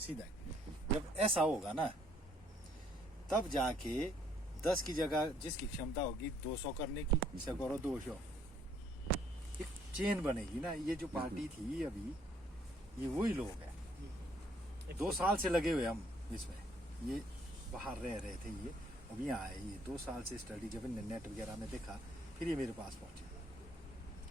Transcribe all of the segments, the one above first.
सीधा। जब ऐसा होगा ना तब जाके 10 की जगह जिसकी क्षमता होगी 200 करने की, इसे करो 200, एक चेन बनेगी ना। ये जो पार्टी थी अभी, ये वही लोग हैं, 2 साल से लगे हुए हम इसमें। ये बाहर रह रहे थे, ये अब यहाँ आए, ये 2 साल से स्टडी, जब नेट वगैरह में देखा फिर ये मेरे पास पहुंचे,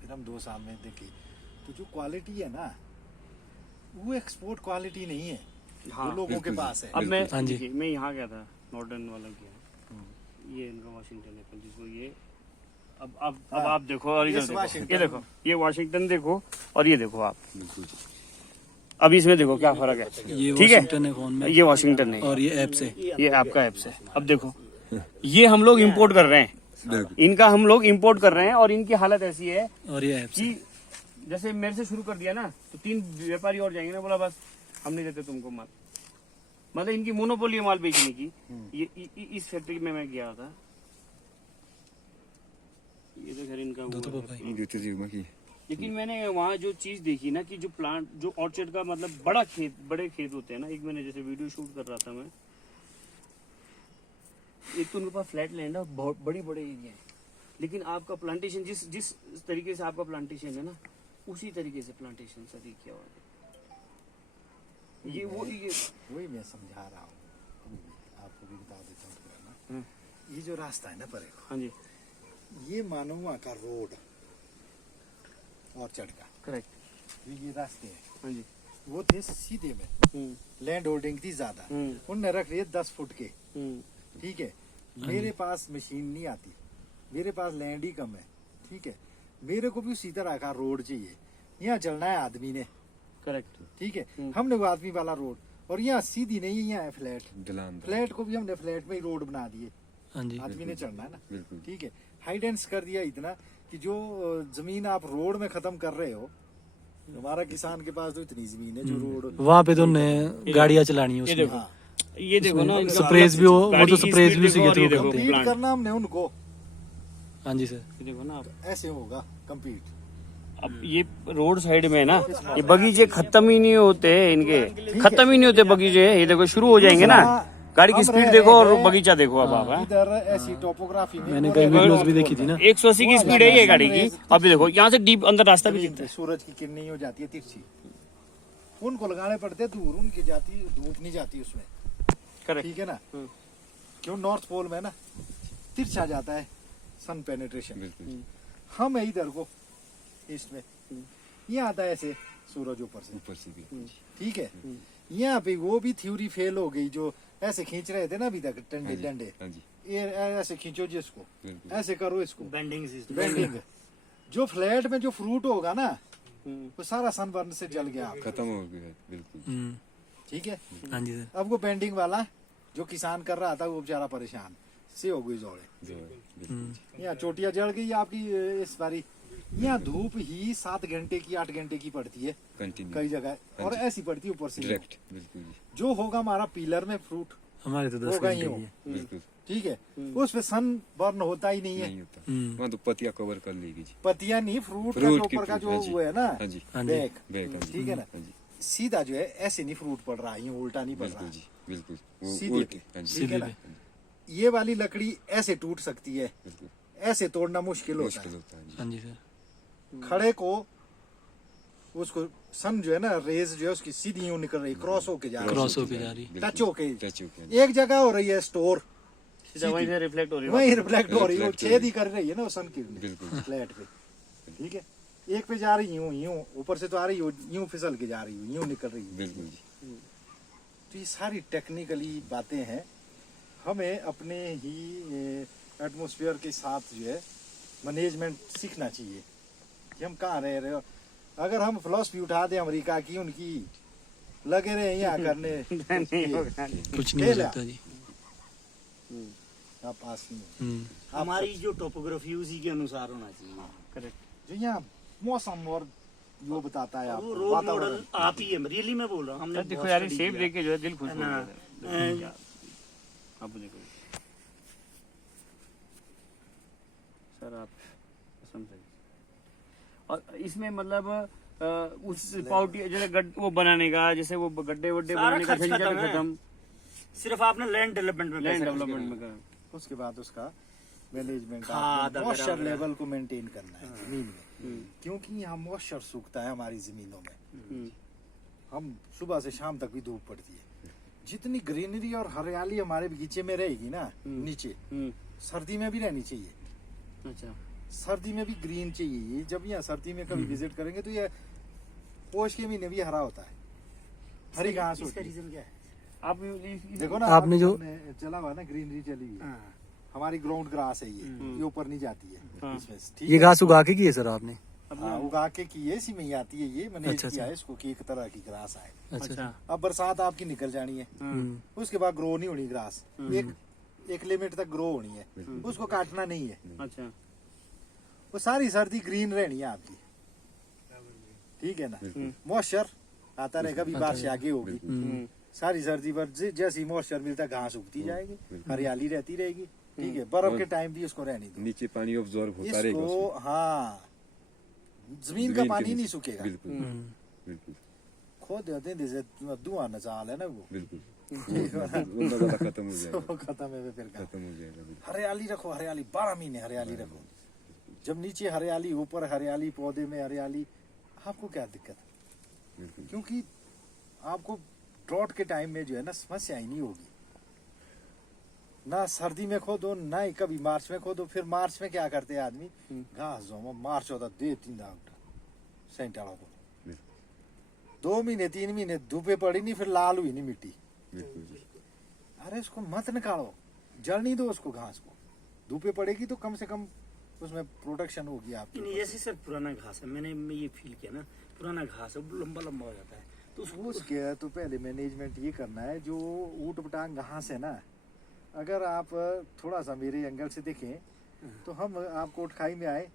फिर हम 2 साल में देखे। तो जो क्वालिटी है ना वो एक्सपोर्ट क्वालिटी नहीं है, हाँ, जो लोगों के पास है। अब मैं हाँ जी। मैं यहाँ गया था नॉर्डर्न वाला किया, ये इनका वाशिंगटन एप्पल जिसको ये अब आप देखो और इधर देखो, ये देखो, ये वाशिंगटन देखो और ये देखो आप, अब इसमें देखो क्या फर्क है। ये ठीक है, वाशिंगटन है फोन में, ये वाशिंगटन है और ये ऐप से, ये आपका ऐप से। अब देखो ये हम लोग इंपोर्ट कर रहे हैं, इनका हम लोग इंपोर्ट कर रहे हैं, और इनकी हालत ऐसी है और ये ऐप से। कि जैसे मेरे से शुरू कर दिया ना तो 3 व्यापारी और जाएंगे ना, बोला बस हम नहीं देते तुमको माल, मतलब इनकी मोनोपोली है माल बेचने की। ये इस फैक्ट्री में मैं गया था, ये तो खैर इनका हुआ है। लेकिन मैंने वहाँ जो चीज देखी ना कि जो प्लांट, जो ऑर्चर्ड का मतलब बड़े खेत होते हैं ना, एक मैंने जैसे वीडियो शूट कर रहा था मैं, एक तो उनके पास फ्लैट लैंड है, बहुत बड़े एरिया है, लेकिन आपका प्लांटेशन जिस तरीके से आपका प्लांटेशन है ना, उसी तरीके से प्लांटेशन सभी किया हुआ है। ये वही मैं समझा रहा हूँ, आपको भी बता देता हूँ थोड़ा ना। ये जो रास्ता है ना परे को, हाँ जी, ये मानो वहाँ का रोड ऑर्चर्ड का, करेक्ट, ये रास्ते हैं, हाँ जी, वो थे सीधे में, लैंड होल्डिंग थी ज्यादा, उनने रख लिए 10 फुट के। ठीक है, मेरे पास मशीन नहीं आती, मेरे पास लैंड ही कम है। ठीक है, मेरे को भी उसी तरह का रोड चाहिए, यहाँ चलना है आदमी ने, करेक्ट, ठीक है, हमने वो आदमी वाला रोड, और यहाँ सीधी नहीं है, यहाँ है फ्लैट, फ्लैट को भी हमने फ्लैट में ही रोड बना दिए, हाँ जी, आदमी ने चढ़ना है ना। ठीक है, हाइडेंस कर दिया इतना कि जो जमीन आप रोड में खत्म कर रहे हो, हमारा किसान के पास तो इतनी जमीन है जो रोड, वहाँ पे तो उन्हें गाड़ियाँ चलानी है उसमें। हाँ, ये देखो ना, स्प्रेज भी वो तो स्प्रेज भी उसी के थ्रू करते हैं। कम्पीट करना हमने उनको, हाँ जी सर, ये देखो ना आप, ऐसे होगा कम्पीट। अब ये रोड साइड में है ना, ये बगीचे खत्म ही नहीं होते इनके, खत्म ही नहीं होते बगीचे, ये देखो शुरू हो जाएंगे ना, गाड़ी की स्पीड देखो और बगीचा देखो अब आप। इधर ऐसी टोपोग्राफी में मैंने कई वीडियोस भी देखी थी ना, 180 की स्पीड है ये गाड़ी की। अब देखो यहाँ से डीप अंदर रास्ता भी दिखता है, सूरज की किरणें हो जाती है तिरछी, उनको लगाने पड़ते दूर, उनकी जाती धूप नहीं जाती उसमें, करेक्ट, ठीक है ना। क्यों नॉर्थ पोल में ना तिरछा जाता है सन पेनिट्रेशन, हम है इधर को ईस्ट में, यहाँ आता है ऐसे सूरज ऊपर से, ठीक है। यहाँ पे वो भी थ्योरी फेल हो गई, जो ऐसे खींच रहे थे ना अभी तक डंडे डंडे, ये ऐसे खींचो जिसको, ऐसे करो इसको, बेंडिंग। जो फ्लैट में जो फ्रूट होगा ना वो सारा सनबर्न से जल गया, खत्म हो गया, बिल्कुल, ठीक है। हाँ जी सर, अब वो बेंडिंग वाला जो किसान कर रहा था वो बेचारा परेशान से हो गई जोड़े, यहाँ चोटियां जल गई आपकी इस बारी। यहाँ धूप ही 7 घंटे की 8 घंटे की पड़ती है कई जगह, और ऐसी पड़ती है ऊपर से डायरेक्ट, बिल्कुल, जो होगा हमारा पिलर में फ्रूट हमारे तो 10 होगा ही घंटे हो, की है। बिल्कुल, ठीक है, उस पे सन बर्न होता ही नहीं है, नहीं होता, वहाँ तो पतिया कवर कर लेगी जी, पतियां नहीं, फ्रूट का फ्रूट जो की ऊपर का फ्रूट, जो हाँ जी, वो है ना हाँ जी, बैक, बैक, हाँ जी, ठीक है ना, हाँ जी, सीधा जो है ऐसे नहीं फ्रूट पड़ रहा है, ये उल्टा नहीं पड़ रहा बिल्कुल जी, बिल्कुल, वो सीधे उल्टे, हाँ जी, ठीक है ना। ये वाली लकड़ी ऐसे टूट सकती है, बिल्कुल, ऐसे तोड़ना मुश्किल होता मुश्किल है। होता है जी, हाँ जी सर, खड़े को उसको सन जो है ना, रेज जो है उसकी सीधी यूं निकल रही, क्रॉस होके जा रही, क्रॉस होके जा रही, बिल्कुल, टच होके टच होके, एक जगह हो रही है स्टोर, वहीं से रिफ्लेक्ट हो रही है, वही रिफ्लेक्ट हो रही है, वो Reflect हो छेद ही कर रही है ना वो सन की बिल्कुल, फ्लैट पे, ठीक है। एक पे जा रही यूं यूं, ऊपर से तो आ रही यूं फिसल के जा रही यूं निकल रही है। बिल्कुल जी, तो ये सारी टेक्निकली बातें हैं, हमें अपने ही एटमॉस्फेयर के साथ जो है मैनेजमेंट सीखना चाहिए कि हम कहाँ रह रहे हो। अगर हम फिलॉसफी उठा दें अमेरिका की, उनकी लगे रहे यहाँ करने, नहीं होगा, कुछ नहीं हो सकता जी। आप पास नहीं, हमारी जो टोपोग्राफी उसी के अनुसार होना चाहिए, करेक्ट, जो यहाँ मौसम और वो बताता है वो आपको रोल मॉडल वातावरण। आप ही है, रियली मैं बोल रहा हूँ, हमने देखो बहुत यार study शेप किया। देख के जो है दिल खुश हो ना, जाता है। अब देखो सर, आप कसम से, और इसमें मतलब उस पाउटी जैसे वो बनाने का, जैसे वो गड्ढे वड्ढे सारा बनाने का खर्च झंझट खत्म है। खत्म। सिर्फ आपने लैंड डेवलपमेंट में लैंड पैसा खर्च डेवलपमेंट करना है। में करा। उसके बाद उसका मैनेजमेंट, खाद वगैरह मॉइस्चर वगैरह। लेवल को मेंटेन करना है जमीन में, क्योंकि यहाँ मॉइस्चर सूखता है हमारी जमीनों में। हम सुबह से शाम तक भी धूप पड़ती है। जितनी ग्रीनरी और हरियाली हमारे बगीचे में रहेगी ना नीचे, सर्दी में भी रहनी चाहिए। अच्छा, सर्दी में भी ग्रीन चाहिए। ये जब यहाँ सर्दी में कभी विजिट करेंगे तो ये पोष के महीने भी हरा होता है, हरी घास इसका होती है। रीजन क्या है? आप देखो ना, आपने जो चला हुआ ना, ग्रीनरी चली हुई है, हाँ। हमारी ग्राउंड ग्रास है ये ऊपर नहीं जाती है हाँ। इसमें, ठीक ये है? घास उगा के की है सर आपने? हाँ, उगा के की है, इसी में ही आती है ये, मैंने अच्छा, किया है अच्छा। इसको कि एक तरह की ग्रास आए। अच्छा। अच्छा, अब बरसात आपकी निकल जानी है, उसके बाद ग्रो नहीं होनी ग्रास, एक लिमिट तक ग्रो होनी है, उसको काटना नहीं है। अच्छा, वो सारी सर्दी ग्रीन रहनी है आपकी, ठीक है ना। मॉइस्चर आता रहेगा, भी बारिश आगे होगी, सारी सर्दी पर जैसी मॉइस्चर मिलता है घास उगती जाएगी, हरियाली रहती रहेगी, ठीक है। बर्फ के टाइम भी उसको रहने दो, नीचे पानी ऑब्जॉर्व होता रहेगा इसको उसमें। हाँ, जमीन का जमीन के पानी नहीं नीचे। सूखेगा। बिल्कुल बिल्कुल खोद देते हैं जैसे धुआं नचाल है ना वो, बिल्कुल वो नजारा खत्म हो जाएगा, वो खत्म है फिर का। खत्म हो जाएगा बिल्कुल। हरियाली रखो, हरियाली 12 महीने हरियाली रखो। जब नीचे हरियाली, ऊपर हरियाली, पौधे में हरियाली, आपको क्या दिक्कत है? बिल्कुल। क्योंकि आपको ड्रॉट के टाइम में जो है ना समस्या ही नहीं होगी। ना सर्दी में खोदो, ना ही कभी मार्च में खोदो। फिर मार्च में क्या करते हैं आदमी, घास जो मार्च होता दे 3 सेंटाड़ा को 2 महीने 3 महीने धूपे पड़ी नहीं, फिर लाल हुई नहीं मिट्टी। बिल्कुल जी। अरे उसको मत निकालो, जल नहीं दो उसको, घास को। धूपे पड़ेगी तो कम से कम उसमें प्रोटेक्शन होगी आपकी। नहीं, जैसे सर पुराना घास है, मैंने ये फील किया ना, पुराना घास है वो लंबा लंबा हो जाता है, तो उसके तो पहले मैनेजमेंट ये करना है, जो ऊट पटांग घास है ना, अगर आप थोड़ा सा मेरे एंगल से देखें तो हम आप कोटखाई में आए,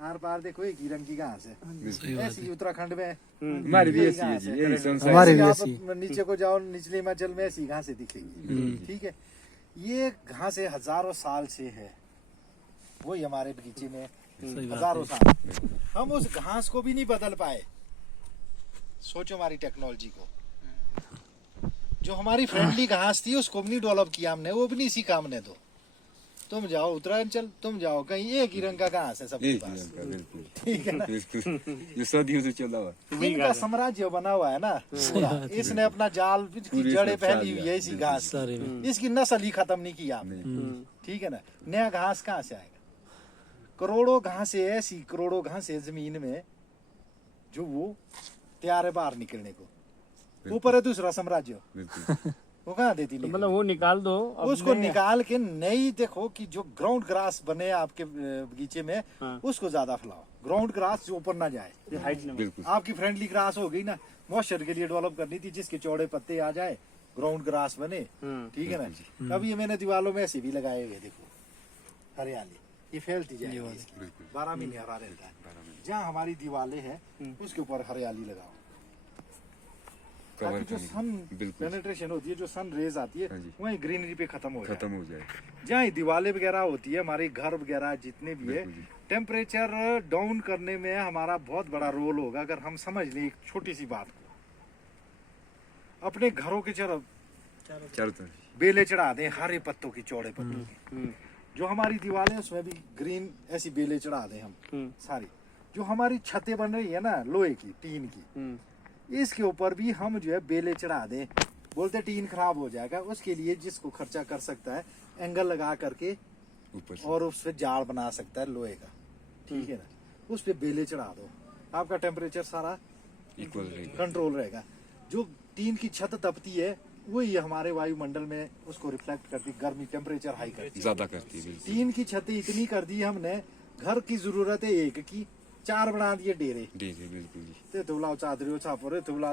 आर पार देखो एक ही रंग की घास है, सही बात ऐसी उत्तराखंड में हमारी भी ऐसी है जी, यही संसार हमारे है। भी ऐसी ऐसी। आप नीचे को जाओ, निचले हिमाचल में ऐसी घासें दिखेगी, ठीक है। ये घासें हजारों साल से है, वही हमारे बगीचे में सही बात हजारों साल। हम उस घास को भी नहीं बदल पाए। सोचो हमारी टेक्नोलॉजी को, जो हमारी फ्रेंडली घास थी उसको भी नहीं डेवलप किया हमने, वो भी नहीं सीखा हमने। तो तुम जाओ उत्तरांचल, तुम जाओ कहीं, एक ही रंग का घास है सबके एक ही पास, रंग का, बिल्कुल ठीक है ना। बिल्कुल। ये सदियों से चला हुआ। इनका साम्राज्य बना हुआ है ना पूरा। इसने अपना जाल की पूरी जड़ें इसने फैली फैला हुई है इसी लिया, घास सारे में। की। इसकी नस्ल ही खत्म नहीं की आपने, ठीक है ना। नया घास कहाँ से आएगा? करोड़ों घास है ऐसी, करोड़ों घास है जमीन में, जो वो तैयार है बाहर निकलने को। ऊपर है दूसरा साम्राज्य, बिल्कुल। वो कहाँ देती तो निकलने? मतलब वो निकाल दो, उसको निकाल के नई देखो कि जो ग्राउंड ग्रास बने आपके बगीचे में, हाँ। उसको ज्यादा फैलाओ। ग्राउंड ग्रास जो ऊपर ना जाए, हाइट में। बिल्कुल आपकी फ्रेंडली ग्रास हो गई ना, मॉइस्चर के लिए डेवलप करनी थी, जिसके चौड़े पत्ते आ जाए, ग्राउंड ग्रास बने, ठीक है ना। अब ये मैंने दीवारों में ऐसे भी लगाए हुए, देखो हरियाली ये फैलती जाएगी इसकी, 12 महीने हरा रहता है। जहाँ हमारी दीवारें हैं उसके ऊपर हरियाली लगाओ, कवर ताकि जो सन बिल्कुल पेनिट्रेशन होती है, जो सन रेज आती है, हाँ जी। वही ग्रीनरी पे खत्म हो जाए। खत्म हो जाए। जहाँ दीवारें वगैरह होती है, हमारे घर वगैरह जितने भी है, बिल्कुल जी। टेम्परेचर डाउन करने में हमारा बहुत बड़ा रोल होगा। अगर हम समझ लें एक छोटी सी बात को, अपने घरों के तरफ चारों तरफ बेले चढ़ा दें, हरे पत्तों की, चौड़े पत्तों की। जो हमारी दीवारें उसमें भी ग्रीन ऐसी बेले चढ़ा दें हम सारी। जो हमारी छतें बन रही है ना लोहे की, टीन की, इसके ऊपर भी हम जो है बेले चढ़ा दें। बोलते टीन खराब हो जाएगा, उसके लिए जिसको खर्चा कर सकता है, एंगल लगा करके ऊपर से। और उस पे जाल बना सकता है लोहे का, ठीक है ना। उस पे बेले चढ़ा दो, आपका टेम्परेचर सारा इक्वल रहेगा। कंट्रोल रहेगा। जो टीन की छत तपती है, वही हमारे वायुमंडल में उसको रिफ्लेक्ट करती, गर्मी टेम्परेचर हाई करती है। ज्यादा करती है बिल्कुल। टीन की छतें इतनी कर दी हमने, घर की जरूरत है एक की, 4 बना दिए डेरे, जी जी बिल्कुल जी। ते तुला चादरी छापर तुला,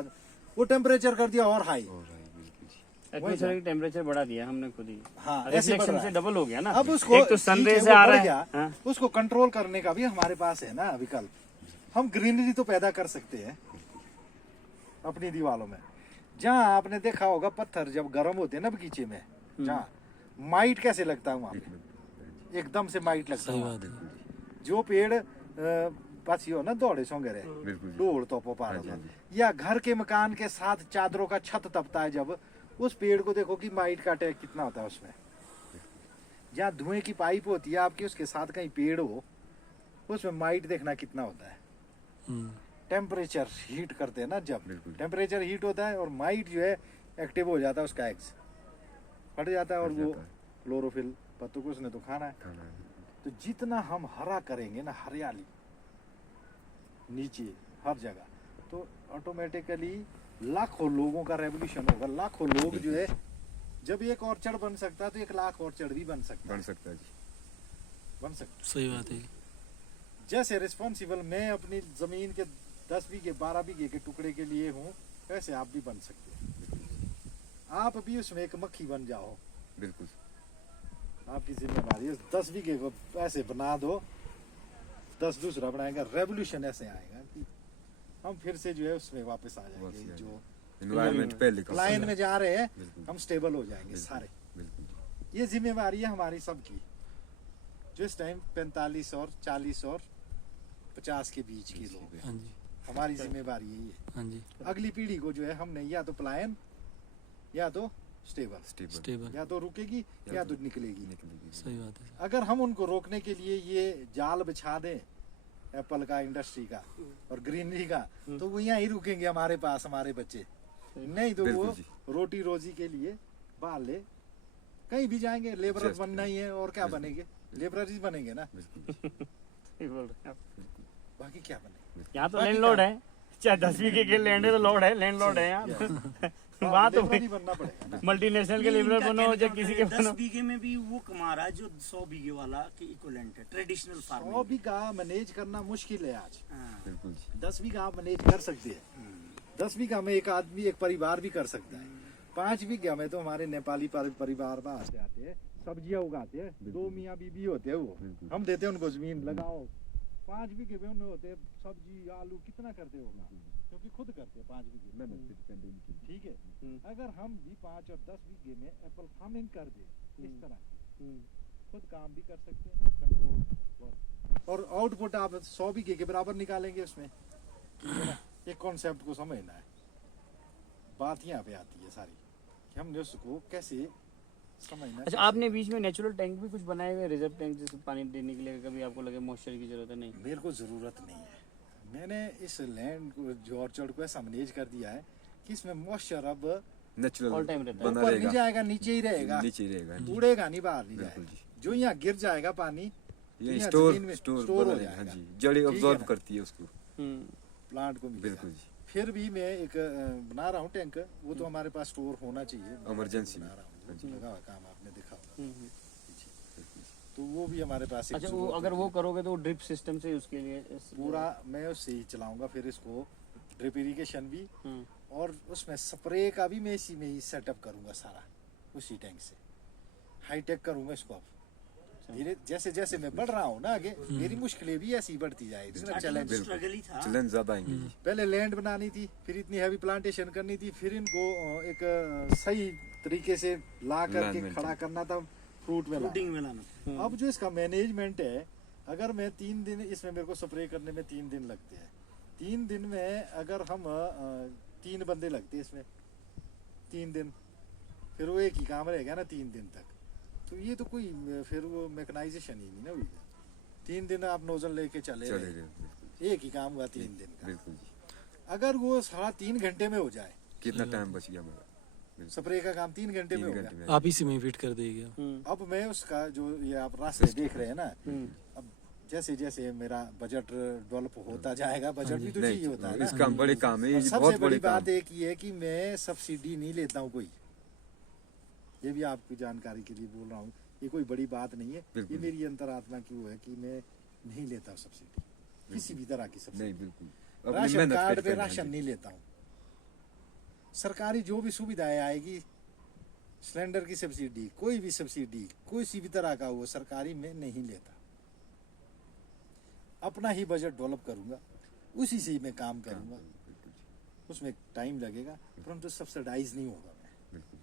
वो टेम्परेचर कर दिया और हाई। और है बिल्कुल जी। एटमॉस्फेयर की टेम्परेचर बढ़ा दिया हमने खुद ही। हाँ, ऐसे बढ़ रिफ्लेक्शन रहा से है। डबल हो गया ना। अब उसको एक तो सन ठीक रे है, से वो आ बढ़ रहा गया, है। हाँ। उसको कंट्रोल करने का भी हमारे पास है ना विकल्प। हम ग्रीनरी तो पैदा कर सकते हैं अपनी दीवारों में। जहाँ आपने देखा होगा पत्थर जब गर्म होते हैं ना बगीचे में, जहाँ माइट कैसे लगता है वहाँ पे, एकदम से माइट लगता है सही वहाँ बात है। पे। जो पेड़ पास हो ना दौड़े सोंगे रहे बिल्कुल जी। दौड़ तो पा हाँ जी, रहा हाँ था। या घर के मकान के साथ चादरों का छत तपता है जब, उस पेड़ को देखो कि माइट का अटैक कितना होता है उसमें। जहाँ धुएं की पाइप होती है आपकी, उसके साथ कहीं पेड़ हो, उसमें माइट देखना कितना होता है। हम्म, टेम्परेचर हीट करते हैं ना, जब बिल्कुल। टेम्परेचर हीट होता है और माइट जो है एक्टिव हो जाता है, उसका एग्स फट जाता है और फट वो जाता है। क्लोरोफिल पत्तों को उसने तो खाना है। खाना है। तो जितना हम हरा करेंगे ना, हरियाली नीचे हर जगह, तो ऑटोमेटिकली लाखों लोगों का रेवोल्यूशन होगा। लाखों लोग जो है, जब एक ऑर्चर्ड बन सकता है तो 1 लाख ऑर्चर्ड भी बन सकता बन है, सकता है जी। बन सकता सही बात है। है। जैसे रिस्पॉन्सिबल मैं अपनी जमीन के 10 बीघे 12 बीघे के टुकड़े के लिए हूँ, वैसे आप भी बन सकते हैं। आप भी उसमें एक मक्खी बन जाओ, बिल्कुल। आपकी जिम्मेदारी है। 10 बीघे को ऐसे बना दो, 10 दूसरा बनाएगा, रेवोल्यूशन ऐसे आएगा कि हम फिर से जो है उसमें वापस आ वापस जाएंगे। आ जो एनवायरनमेंट पहले का लाइन में जा रहे हैं, बिल्कुल। हम स्टेबल हो जाएंगे बिल्कुल, सारे। बिल्कुल। ये जिम्मेवारी है हमारी सबकी, जो इस टाइम 45 और 40 और 50 के बीच के लोग हैं। हाँ जी, हमारी जिम्मेवारी यही है। हाँ जी, अगली पीढ़ी को जो है हमने या तो पलायन, या तो स्टेबल, स्टेबल स्टेबल, या तो रुकेगी या तो निकलेगी। निकलेगी। सही बात है। अगर हम उनको रोकने के लिए ये जाल बिछा दें एप्पल का, इंडस्ट्री का और ग्रीनरी का, तो वो यहाँ ही रुकेंगे हमारे पास, हमारे बच्चे। नहीं तो वो बिल्कुल जी। रोटी रोजी के लिए बाहर ले कहीं भी जाएंगे। लेबरर Just बनना ही है, और क्या बिल्कुल। बनेंगे? लेबरर ही बनेंगे ना, बिल्कुल। सही बोल रहे हैं आप। बाकी क्या बनेंगे? यहाँ तो बाकी लैंडलॉर्ड क्या? है, चाहे 10 बीघे के लैंड है तो लॉर्ड है, लैंडलॉर्ड है यहाँ। वहाँ तो लेबरर ही बनना पड़ेगा ना। मल्टीनेशनल के लेबर बनो या किसी के 10 बनो। बीघे में भी वो कमा रहा है जो 100 बीघे वाला के इक्विवेलेंट है, ट्रेडिशनल 100 फार्मिंग। बीघा मैनेज करना मुश्किल है आज। हाँ। बिल्कुल जी। 10 बीघा आप मैनेज कर सकते हैं। 10 बीघा में एक आदमी, एक परिवार भी कर सकता है। 5 बीघा में तो हमारे नेपाली परिवार बाहर से आते हैं, सब्जियां उगाते हैं, 2 मियाँ बीबी होते हैं वो, बिल्कुल। हम देते हैं उनको जमीन, लगाओ। 5 बीघे में उन्हें होते हैं सब्जी आलू, कितना करते होगा, क्योंकि खुद करते हैं 5 बीघे में। ठीक है, अगर हम भी 5 और 10 बीघे में एप्पल फार्मिंग कर दे इस तरह की, खुद काम भी कर सकते हैं, कंट्रोल, और आउटपुट आप 100 बीघे के बराबर निकालेंगे उसमें। ठीक है ना? एक कॉन्सेप्ट को समझना है। बात यहाँ पे आती है सारी कि हमने उसको कैसे समझना है। अच्छा, आपने बीच में नेचुरल टैंक भी कुछ बनाए हुए, रिजर्व टैंक, जिसको पानी देने के लिए कभी आपको लगे मॉइस्चर की जरूरत है? नहीं, मेरे को जरूरत नहीं है। मैंने इस लैंड को, जो ऑर्चर्ड को ऐसा मैनेज कर दिया है कि इसमें मॉइस्चर अब नेचुरल All time रहता है। बना ऊपर नहीं रहेगा। जाएगा, नीचे ही रहेगा, नीचे ही रहेगा। उड़ेगा नहीं, बाहर नहीं बिल्कुल जाएगा। जो यहाँ गिर जाएगा पानी, ये यहाँ स्टोर जमीन में स्टोर स्टोर बना हो रहेगा। हाँ जाएगा। जी, जड़ें ठीक है ऑब्जॉर्व ना? करती है उसको। प्लांट को मिलेगा। बिल्कुल जी। फिर भी मैं एक बना रहा हूँ टैंक, वो तो हमारे पास स्टोर होना चाहिए। इमरजेंसी बना में। रहा हूँ, हाँ जी। लगा हुआ काम आपने देखा होगा। तो वो भी हमारे पास एक अच्छा, वो जरूरत अगर होती वो है। करोगे तो ड्रिप सिस्टम से उसके लिए पूरा मैं उससे ही चलाऊंगा। फिर इसको ड्रिप इरिगेशन भी, हम्म, और उसमें स्प्रे का भी मैं इसी में ही सेटअप करूंगा सारा, उसी टैंक से हाईटेक करूंगा इसको। अब धीरे जैसे जैसे मैं बढ़ रहा हूँ ना आगे, मेरी मुश्किलें भी ऐसी बढ़ती जाएगी ना। चैलेंज, स्ट्रगल ही था। चैलेंज ज्यादा आएंगे जी। पहले लैंड बनानी थी, फिर इतनी हैवी प्लांटेशन करनी थी, फिर इनको एक सही तरीके से ला करके Alignment। खड़ा करना था, फ्रूट में लाना। फ्रूटिंग में लाना। अब जो इसका मैनेजमेंट है, अगर मैं 3 दिन, इसमें मेरे को स्प्रे करने में 3 दिन लगते हैं। 3 दिन में अगर हम 3 बंदे लगते हैं इसमें, 3 दिन, फिर वो एक ही काम रहेगा ना 3 दिन तक। तो ये तो कोई फिर वो मैकेनाइजेशन ही नहीं ना हुई। 3 दिन आप नोजल लेके चले चले रहे, गए। बिल्कुल एक ही काम हुआ 3 दिन का। बिल्कुल जी। अगर वो सारा 3 घंटे में हो जाए, कितना टाइम बच गया मेरा? स्प्रे का काम 3 घंटे में 3 हो घंटे गया। में। आप इसी में फिट कर देगी आप। अब मैं उसका जो ये आप रास्ते देख रहे हैं ना, अब जैसे जैसे मेरा बजट डेवलप होता जाएगा, बजट भी तो चाहिए होता है ना। इसका बड़े काम है, ये और जी सबसे बहुत बड़ी बड़े काम। बात एक ही है कि मैं सब्सिडी नहीं लेता हूँ कोई। ये भी आपकी जानकारी के लिए बोल रहा हूँ, ये कोई बड़ी बात नहीं है। बिल्कुल। ये मेरी अंतरात्मा की वो है कि मैं नहीं लेता हूँ सब्सिडी, किसी भी तरह की सब्सिडी। नहीं, बिल्कुल। अपनी राशन मेहनत कार्ड पे पे depend है राशन जी। नहीं लेता हूँ। सरकारी जो भी सुविधाएं आएगी, सिलेंडर की सब्सिडी, कोई भी सब्सिडी, कोई सी भी तरह का वो सरकारी में नहीं लेता। अपना ही बजट डेवलप करूंगा, उसी से मैं काम करूंगा। उसमें टाइम लगेगा, परंतु सब्सिडाइज नहीं होगा मैं। बिल्कुल।